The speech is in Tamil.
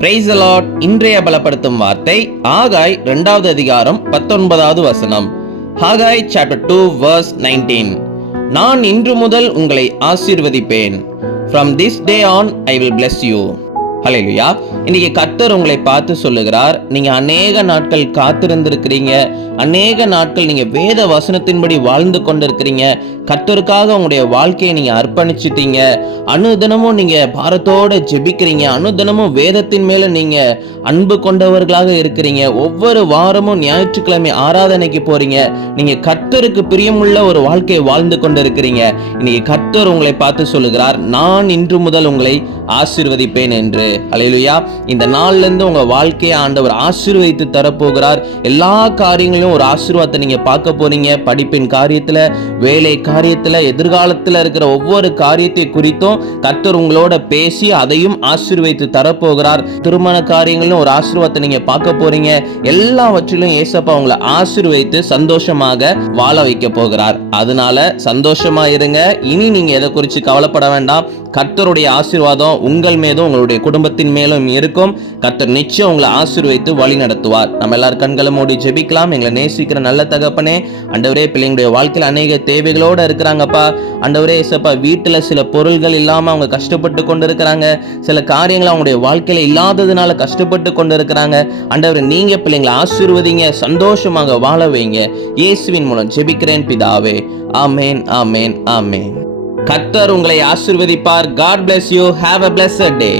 பிரைஸ் அலாட் இன்றைய பலப்படுத்தும் வார்த்தை ஆகாய் இரண்டாவது அதிகாரம் பத்தொன்பதாவது வசனம். Haggai chapter two verse nineteen நான் இன்று முதல் உங்களை ஆசீர்வதிப்பேன். From this day on I will bless you hallelujah. இன்னைக்கு கர்த்தர் உங்களை பார்த்து சொல்லுகிறார். நீங்க அநேக நாட்கள் காத்திருந்திருக்கிறீங்க. அநேக நாட்கள் நீங்க வேத வசனத்தின்படி வாழ்ந்து கொண்டிருக்கிறீங்க. கர்த்தருக்காக உங்களுடைய வாழ்க்கையை நீங்க அர்ப்பணிச்சிட்டீங்க. அனுதினமும் நீங்க பாரத்தோட ஜெபிக்கிறீங்க. அனுதினமும் வேதத்தின் மேல நீங்க அன்பு கொண்டவர்களாக இருக்கிறீங்க. ஒவ்வொரு வாரமும் ஞாயிற்றுக்கிழமை ஆராதனைக்கு போறீங்க. நீங்க கர்த்தருக்கு பிரியமுள்ள ஒரு வாழ்க்கையை வாழ்ந்து கொண்டிருக்கிறீங்க. இன்னைக்கு கர்த்தர் உங்களை பார்த்து சொல்லுகிறார். நான் இன்று முதல் உங்களை ஆசீர்வதிப்பேன் என்று. அலையிலுயா இந்த நாள்லேருந்து உங்கள் உங்க வாழ்க்கையை ஆண்டவர் ஆசீர்வதித்து தரப்போகிறார். எல்லா காரியங்களிலும் ஒரு ஆசீர்வாதத்தை நீங்கள் பார்க்க போறீங்க. படிப்பின் காரியத்தில் வேலை காரியத்தில் எதிர்காலத்தில் இருக்கிற ஒவ்வொரு காரியத்தை குறித்தும் கர்த்தர் உங்களோட பேசி அதையும் ஆசீர்வதித்து தரப்போகிறார். திருமண காரியங்களிலும் ஒரு ஆசீர்வாதத்தை நீங்க பார்க்க போறீங்க. எல்லாவற்றிலும் ஏசப்பா உங்களை ஆசீர்வதித்து சந்தோஷமாக வாழ வைக்க போகிறார். அதனால சந்தோஷமா இருங்க. இனி நீங்க எதை குறித்து கவலைப்பட வேண்டாம். கர்த்தருடைய ஆசீர்வாதம் உங்கள் மீதும் உங்களுடைய குடும்பத்தின் மேலும் இருக்கும். கத்தர் நிச்சயம் உங்களை ஆசீர்வதித்து வழி நடத்துவார். நம்ம எல்லாரும் கண்களை மூடி ஜெபிக்கலாம். எங்களை நேசிக்கிற நல்ல தகப்பனே அண்டவரே பிள்ளைங்களுடைய வாழ்க்கையில் அநேக தேவைகளோட இருக்கிறாங்கப்பா. அண்டவரே இசப்பா வீட்டில் சில பொருள்கள் இல்லாமல் அவங்க கஷ்டப்பட்டு கொண்டு இருக்கிறாங்க சில காரியங்கள் அவங்களுடைய வாழ்க்கையில இல்லாததுனால கஷ்டப்பட்டு கொண்டு இருக்கிறாங்க அண்டவர் நீங்க பிள்ளைங்களை ஆசீர்வதிங்க சந்தோஷமாக வாழ வைங்க. இயேசுவின் மூலம் ஜெபிக்கிறேன் பிதாவே. ஆமேன் ஆமேன் ஆமேன். கர்த்தர் உங்களை ஆசிர்வதிப்பார். God bless you have a blessed day